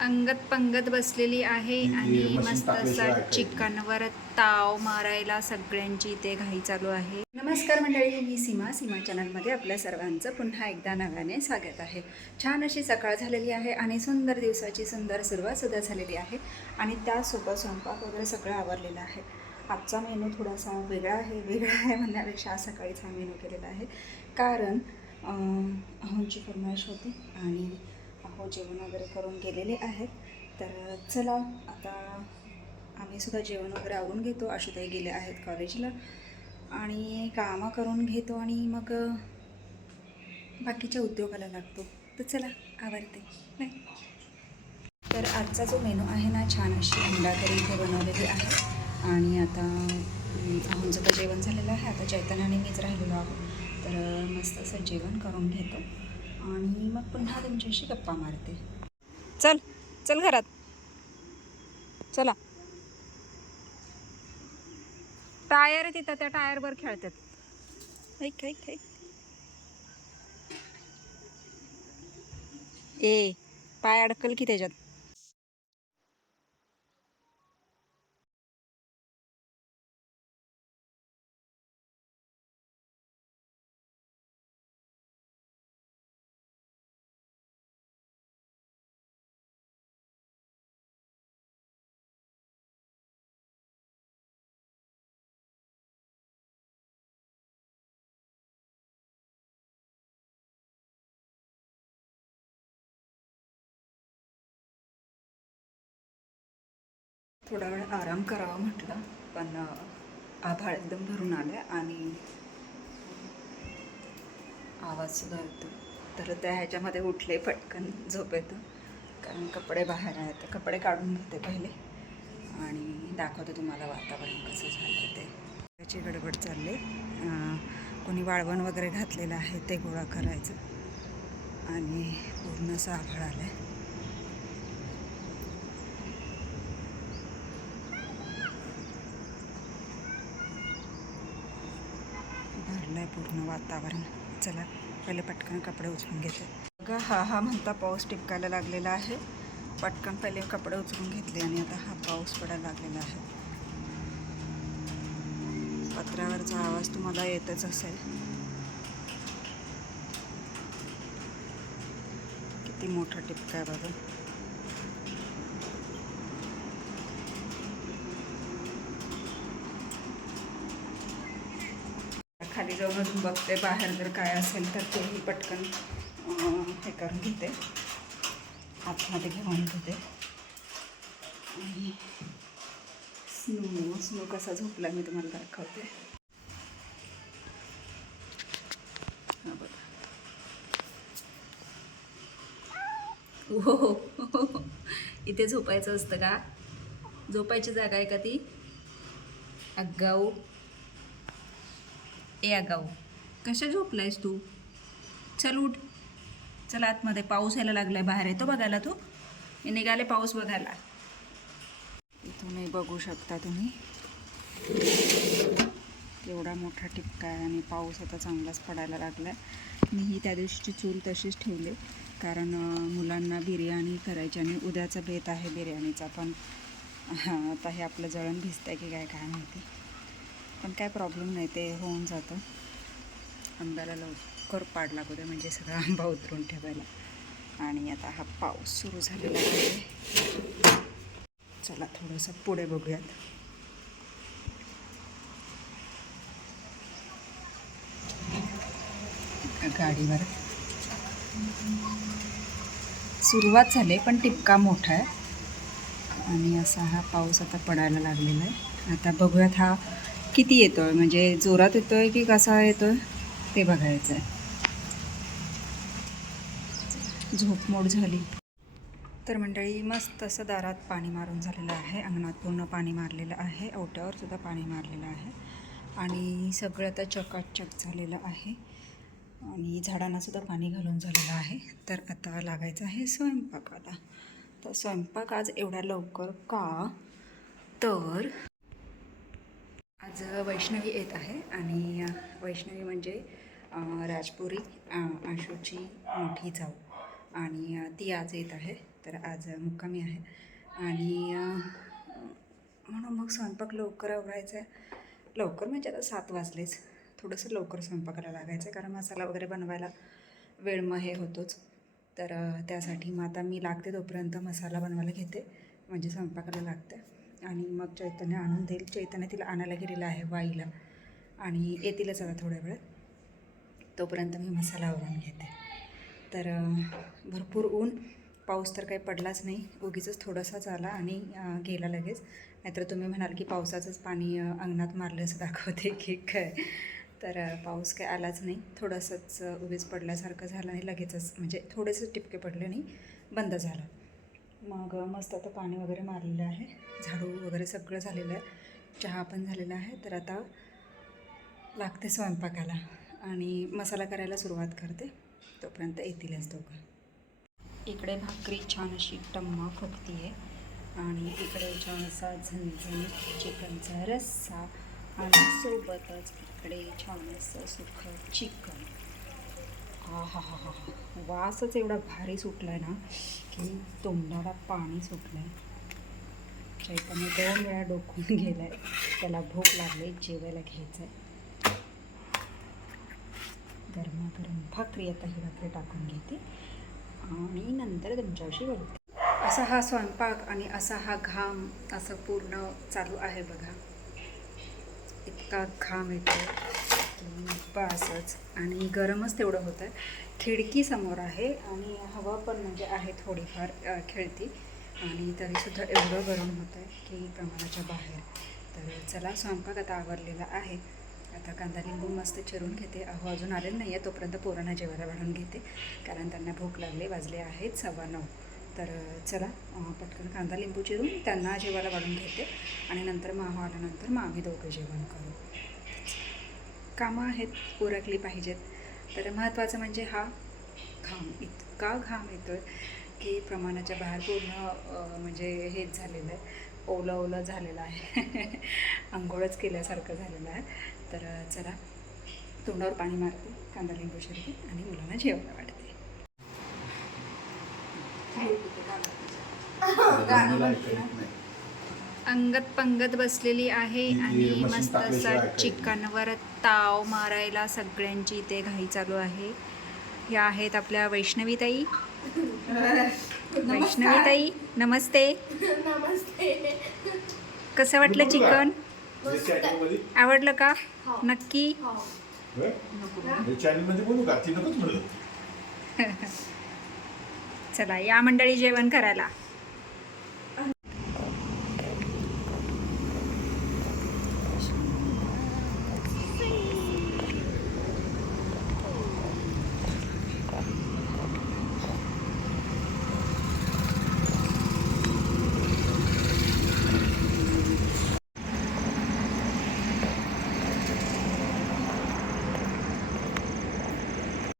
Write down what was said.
अंगत पंगत बसलेली आहे आणि मस्त असा चिकनवर ताव मारायला सगळ्यांची इथे घाई चालू आहे. नमस्कार मंडळी, मी सीमा चॅनलमध्ये आपल्या सर्वांचं पुन्हा एकदा नव्याने स्वागत आहे. छान अशी सकाळ झालेली आहे आणि सुंदर दिवसाची सुंदर सुरुवातसुद्धा झालेली आहे आणि त्यासोबत स्वयंपाक वगैरे सगळं आवरलेलं आहे. आजचा मेनू थोडासा वेगळा आहे म्हणण्यापेक्षा आज सकाळीच हा मेनू केलेला आहे, कारण अहोंची फरमाईश होती आणि अहो जेवण वगैरे करून गेलेले आहेत. तर चला आता आम्ही सुद्धा जेवण वगैरे आवरून घेतो. आशुताई गेले आहेत कॉलेजला आणि कामं करून घेतो आणि मग बाकीच्या उद्योगाला लागतो. तर चला आवडते बाय. तर आजचा जो मेनू आहे ना, छान अशी अंडा करी इथे बनवलेली आहे आणि आता आमचं तर जेवण झालेलं आहे. आता चैतन्य आणि मीच राहिलेलो आहोत. तर मस्त असं जेवण करून घेतो आणि मग पुन्हा तुमच्याशी गप्पा मारते. चल चल घरात चला. टायर आहे तिथं, त्या टायरवर खेळतात. ऐक ऐक ऐक ए, पाय अडकल की त्याच्यात. थोडा वेळ आराम करावा म्हटलं, पण आभाळ एकदम भरून आलं आणि आवाजसुद्धा येतो. तर त्या ह्याच्यामध्ये उठले, पटकन झोप येतं, कारण कपडे बाहेर आहेत. कपडे काढून घेते पहिले आणि दाखवते तुम्हाला वातावरण कसं झालं ते. त्याची गडबड चालली. कोणी वाळवण वगैरे घातलेलं आहे ते गोळा करायचं आणि पूर्ण असं आभाळ आलं आहे. भरलं आहे पूर्ण वातावरण. चला पहिले पटकन कपडे उचलून घेते. बघा हा म्हणता पाऊस टिपकायला लागलेला आहे. पटकन पहिले कपडे उचलून घेतले आणि आता हा पाऊस पडायला लागलेला आहे. पत्र्यावरचा आवाज तुम्हाला येतच असेल. किती मोठा टिपका आहे बघा. खाली जाऊन बघते बाहेर जर काय असेल तर तेही पटकन हे करून घेते, आतमध्ये घेऊन घेते. आणि स्नो कसा झोपला मी तुम्हाला दाखवते. हा बघा. हो इथे झोपायचं असतं का? झोपायची जागा आहे का ती? आगाऊ ए आगाऊ, कशा झोपलायस तू? चल उठ, चल आतमध्ये. पाऊस यायला लागलाय, बाहेर येतो बघायला तू. मी निघाले पाऊस बघायला. इथूनही बघू शकता तुम्ही एवढा मोठा टिपका आहे आणि पाऊस आता चांगलाच पडायला लागला आहे. मीही त्या दिवशीची चूल तशीच ठेवली, कारण मुलांना बिर्याणी करायची आणि उद्याचा बेत आहे बिर्याणीचा. पण हां, आता हे आपलं जळण भिजतं आहे की काय माहिती, पण काय प्रॉब्लेम नाही, ते होऊन जातं. आंब्याला लवकर पाड लागू दे, म्हणजे सगळा आंबा उतरून ठेवायला. आणि आता हा पाऊस सुरू झालेला आहे. चला थोडंसं पुढे बघूयात. गाडीवर सुरुवात झाली पण टिपका मोठा आहे आणि असा हा पाऊस आता पडायला लागलेला आहे. आता बघूयात हा किती येतोय, म्हणजे जोरात येतोय की कसा येतोय ते बघायचं आहे. झोपमोड झाली. तर मंडळी मस्त असं दारात पाणी मारून झालेलं आहे, अंगणात पूर्ण पाणी मारलेलं आहे, ओट्यावर सुद्धा पाणी मारलेलं आहे आणि सगळं आता चकाचक झालेलं आहे आणि झाडांना सुद्धा पाणी घालून झालेलं आहे. तर आता लागायचं आहे स्वयंपाकाला. तर स्वयंपाक आज एवढ्या लवकर का, तर आज वैष्णवी येत आहे आणि वैष्णवी म्हणजे राजपुरी आशूची मोठी जाऊ आणि ती आज येत आहे, तर आज मुक्कामी आहे आणि म्हणून मग स्वयंपाक लवकर आवरायचा आहे. लवकर म्हणजे आता 7 वाजलेच, थोडंसं लवकर स्वयंपाकाला लागायचं आहे कारण मसाला वगैरे बनवायला वेळ मग हे होतोच. तर त्यासाठी मग आता मी लागते तोपर्यंत मसाला बनवायला घेते, म्हणजे स्वयंपाकाला लागते आणि मग चैतन्य आणून देईल. चैतन्य तिला आणायला गेलेला आहे वाईला आणि येतीलच आता थोड्या वेळात. तोपर्यंत मी मसाला आवरून घेते. तर भरपूर ऊन, पाऊस तर काही पडलाच नाही, उगीचच थोडासाच आला आणि गेला लगेच. नाहीतर तुम्ही म्हणाल की पावसाचंच पाणी अंगणात मारलं असं दाखवते की काय. तर पाऊस काय आलाच नाही, थोडंसंच उगीच पडल्यासारखं झालं आणि लगेचच म्हणजे थोडेसे टिपके पडले आणि बंद झालं. मग मस्त आता पाणी वगैरे मारलेलं आहे, झाडू वगैरे सगळं झालेलं आहे, चहा पण झालेला आहे. तर आता लागते स्वयंपाकाला आणि मसाला करायला सुरुवात करते, तोपर्यंत येतीलच दोघं. इकडे भाकरी छान अशी टम्मा फुगती आहे आणि इकडे छान असा झणझणीत चिकनचा रस्सा आणि सोबतच इकडे छान असं सुखं चिकन. हा हा हा हा हा, वासच एवढा भारी सुटला आहे ना की तोंडाला पाणी सुटलं आहे. चैतन्य 2 वेळा डोकून गेला आहे, त्याला भूक लागली, जेवायला घ्यायचं आहे. गरमागरम भाकरी, आता ही भाकरी टाकून घेते आणि नंतर तुमच्याशी बोलते. असा हा स्वयंपाक आणि असा हा घाम असं पूर्ण चालू आहे बघा. इतका घाम येतो की बसच, आणि गरमच तेवढं होतं आहे. खिडकी समोर आहे आणि हवा पण म्हणजे आहे थोडीफार खेळती, आणि तरीसुद्धा एवढं गरम होतं आहे की प्रमाणाच्या बाहेर. तर चला, स्वयंपाक आता आवरलेला आहे. आता कांदा लिंबू मस्त चिरून घेते. अजून आलेलं नाही आहे, तोपर्यंत पोरांना जेवायला वाढून घेते कारण त्यांना भूक लागली. वाजले आहेत 9:15. तर चला, पटकन कांदा लिंबू चिरून त्यांना जेवायला वाढून घेते आणि नंतर माहो आल्यानंतर मग आम्ही दोघं जेवण करू. कामं आहेत, उरकली पाहिजेत. तर महत्त्वाचं म्हणजे हा घाम, इतका घाम येतो आहे की प्रमाणाच्या बाहेर पूर्ण म्हणजे हेच झालेलं आहे, ओलं झालेलं आहे. आंघोळच केल्यासारखं झालेलं आहे. तर चला, तोंडावर पाणी मारते, कांदा लिंबू चिरते आणि मुलांना जेवायला वाढते. अंगत पंगत बसलेली आहे आणि मस्त असा चिकनवर ताव मारायला सगळ्यांची इथे घाई चालू आहे. ह्या आहेत आपल्या वैष्णवीताई. वैष्णवीताई नमस्ते. कसं वाटलं चिकन? आवडलं का? नक्की. चला, या मंडळी जेवण करायला.